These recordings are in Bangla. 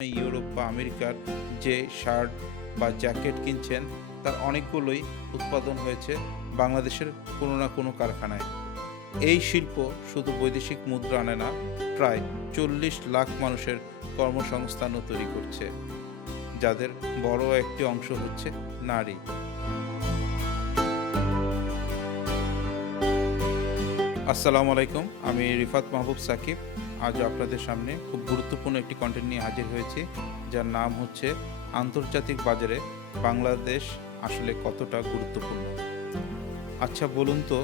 ইউরোপ বা আমেরিকার যে শার্ট বা জ্যাকেট কিনছেন তার অনেকগুলোই উৎপাদন হয়েছে বাংলাদেশের কোনো না কোনো কারখানায়। এই শিল্প শুধু বৈদেশিক মুদ্রা আনে না, প্রায় 40 লাখ মানুষের কর্মসংস্থানও তৈরি করছে, যাদের বড় একটি অংশ হচ্ছে নারী। আসসালামু আলাইকুম, আমি রিফাত মাহবুব সাকিব। আজ আপনাদের সামনে খুব গুরুত্বপূর্ণ একটি কন্টেন্ট নিয়ে হাজির হয়েছি, যার নাম হচ্ছে আন্তর্জাতিক বাজারে বাংলাদেশ আসলে কতটা গুরুত্বপূর্ণ। আচ্ছা বলুন তো,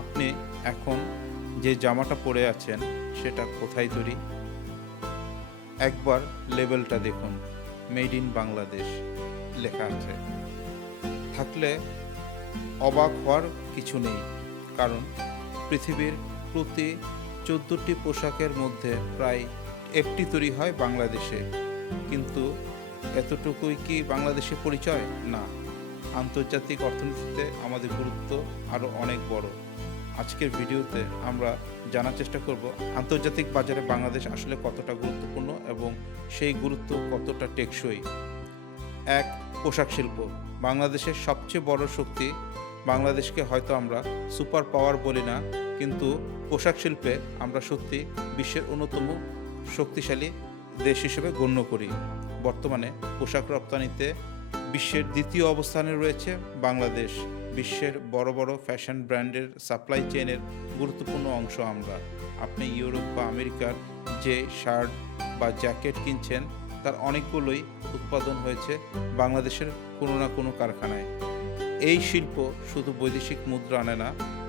আপনি এখন যে জামাটা পরে আছেন সেটা কোথায় তৈরি? একবার লেবেলটা দেখুন, মেড ইন বাংলাদেশ লেখা আছে। থাকলে অবাক হওয়ার কিছু নেই, কারণ পৃথিবীর প্রতি 14টি পোশাকের মধ্যে প্রায় একটি তৈরি হয় বাংলাদেশে। কিন্তু এতটুকুই কি বাংলাদেশের পরিচয়? না, আন্তর্জাতিক অর্থনীতিতে আমাদের গুরুত্ব আরও অনেক বড়। আজকের ভিডিওতে আমরা জানার চেষ্টা করব আন্তর্জাতিক বাজারে বাংলাদেশ আসলে কতটা গুরুত্বপূর্ণ এবং সেই গুরুত্ব কতটা টেকসই। এক, পোশাক শিল্প বাংলাদেশের সবচেয়ে বড় শক্তি। বাংলাদেশকে হয়তো আমরা সুপার পাওয়ার বলি না, কিন্তু পোশাক শিল্পে আমরা সত্যি বিশ্বের অন্যতম শক্তিশালী দেশ হিসেবে গণ্য করি। বর্তমানে পোশাক রপ্তানিতে বিশ্বের দ্বিতীয় অবস্থানে রয়েছে বাংলাদেশ। বিশ্বের বড় বড় ফ্যাশন ব্র্যান্ডের সাপ্লাই চেইনের গুরুত্বপূর্ণ অংশ আমরা। আপনি ইউরোপ বা আমেরিকার যে শার্ট বা জ্যাকেট কিনছেন তার অনেকগুলোই উৎপাদন হয়েছে বাংলাদেশের কোনো না কোনো কারখানায়। এই শিল্প শুধু বৈদেশিক মুদ্রা আনে না,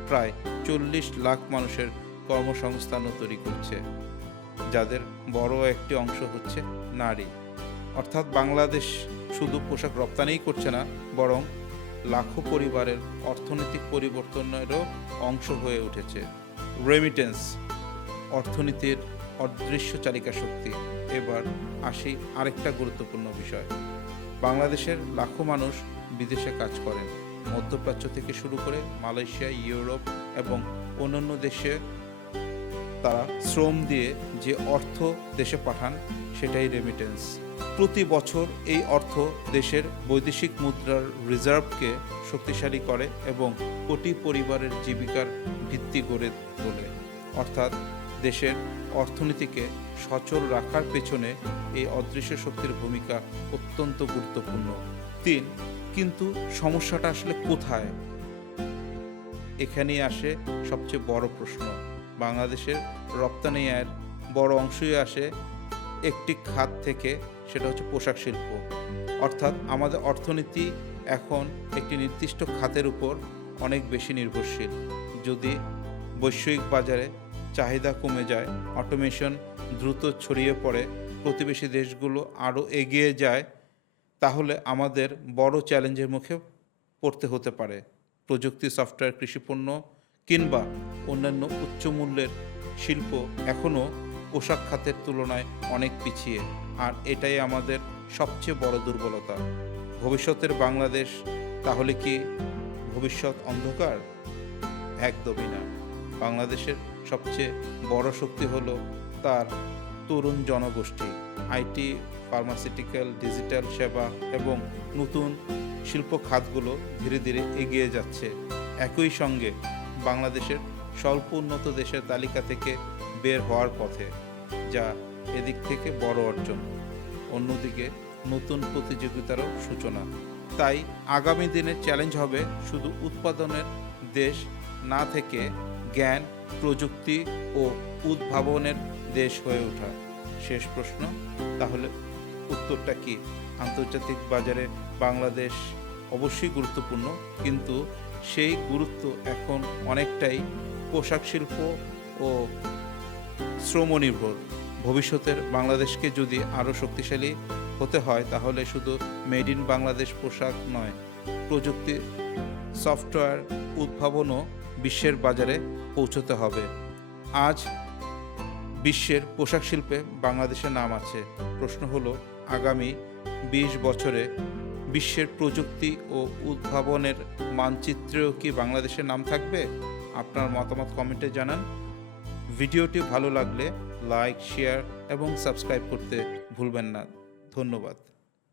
প্রায় 40 লাখ মানুষের কর্মসংস্থানও তৈরি করছে, যাদের বড় একটি অংশ হচ্ছে নারী। অর্থাৎ বাংলাদেশ শুধু পোশাক রপ্তানিই করছে না, বরং লাখো পরিবারের অর্থনৈতিক পরিবর্তনেরও অংশ হয়ে উঠেছে। রেমিটেন্স অর্থনীতির অদৃশ্য চালিকা শক্তি। এবার আসি আরেকটা গুরুত্বপূর্ণ বিষয়। বাংলাদেশের লাখো মানুষ বিদেশে কাজ করেন, মধ্যপ্রাচ্য থেকে শুরু করে মালয়েশিয়া, ইউরোপ এবং অন্যান্য দেশে তারা শ্রম দিয়ে যে অর্থ দেশে পাঠান সেটাই রেমিটেন্স। প্রতি বছর এই অর্থ দেশের বৈদেশিক মুদ্রার রিজার্ভকে শক্তিশালী করে এবং কোটি পরিবারের জীবিকার ভিত্তি গড়ে তোলে। অর্থাৎ দেশের অর্থনীতিকে সচল রাখার পেছনে এই অদৃশ্য শক্তির ভূমিকা অত্যন্ত গুরুত্বপূর্ণ। 3, কিন্তু সমস্যাটা আসলে কোথায়? এখানেই আসে সবচেয়ে বড় প্রশ্ন। বাংলাদেশের রপ্তানি আয়ের বড় অংশই আসে একটি খাত থেকে, সেটা হচ্ছে পোশাক শিল্প। অর্থাৎ আমাদের অর্থনীতি এখন একটি নির্দিষ্ট খাতের উপর অনেক বেশি নির্ভরশীল। যদি বৈশ্বিক বাজারে চাহিদা কমে যায়, অটোমেশন দ্রুত ছড়িয়ে পড়ে, প্রতিবেশী দেশগুলো আরও এগিয়ে যায়, তাহলে আমাদের বড় চ্যালেঞ্জের মুখে পড়তে হতে পারে। প্রযুক্তি, সফটওয়্যার, কৃষিপণ্য কিংবা অন্যান্য উচ্চ মূল্যের শিল্প এখনও পোশাক খাতের তুলনায় অনেক পিছিয়ে, আর এটাই আমাদের সবচেয়ে বড় দুর্বলতা। ভবিষ্যতের বাংলাদেশ তাহলে কি ভবিষ্যৎ অন্ধকার? একদমই না। বাংলাদেশের সবচেয়ে বড় শক্তি হলো তার তরুণ জনগোষ্ঠী। আইটি, ফার্মাসিউটিক্যাল, ডিজিটাল সেবা এবং নতুন শিল্প খাতগুলো ধীরে ধীরে এগিয়ে যাচ্ছে। একই সঙ্গে বাংলাদেশের স্বল্প উন্নত দেশের তালিকা থেকে বের হওয়ার পথে, যা এদিক থেকে বড় অর্জন। অন্যদিকে নতুন প্রতিযোগিতারও সূচনা। তাই আগামী দিনের চ্যালেঞ্জ হবে শুধু উৎপাদনের দেশ না থেকে জ্ঞান, প্রযুক্তি ও উদ্ভাবনের দেশ হয়ে ওঠা। শেষ প্রশ্ন, তাহলে উত্তরটা কি? আন্তর্জাতিক বাজারে বাংলাদেশ অবশ্যই গুরুত্বপূর্ণ, কিন্তু সেই গুরুত্ব এখন অনেকটাই পোশাক শিল্প ও শ্রমনির্ভর। ভবিষ্যতের বাংলাদেশকে যদি আরও শক্তিশালী হতে হয়, তাহলে শুধু মেড ইন বাংলাদেশ পোশাক নয়, প্রযুক্তি, সফটওয়্যার, উদ্ভাবনও বিশ্বের বাজারে পৌঁছতে হবে। আজ বিশ্বের পোশাক শিল্পে বাংলাদেশের নাম আছে। প্রশ্ন হলো, আগামী 20 বছরে বিশ্বের প্রযুক্তি ও উদ্ভাবনের মানচিত্রেও কি বাংলাদেশের নাম থাকবে? আপনার মতামত কমেন্টে জানান। ভিডিওটি ভালো লাগলে লাইক, শেয়ার এবং সাবস্ক্রাইব করতে ভুলবেন না। ধন্যবাদ।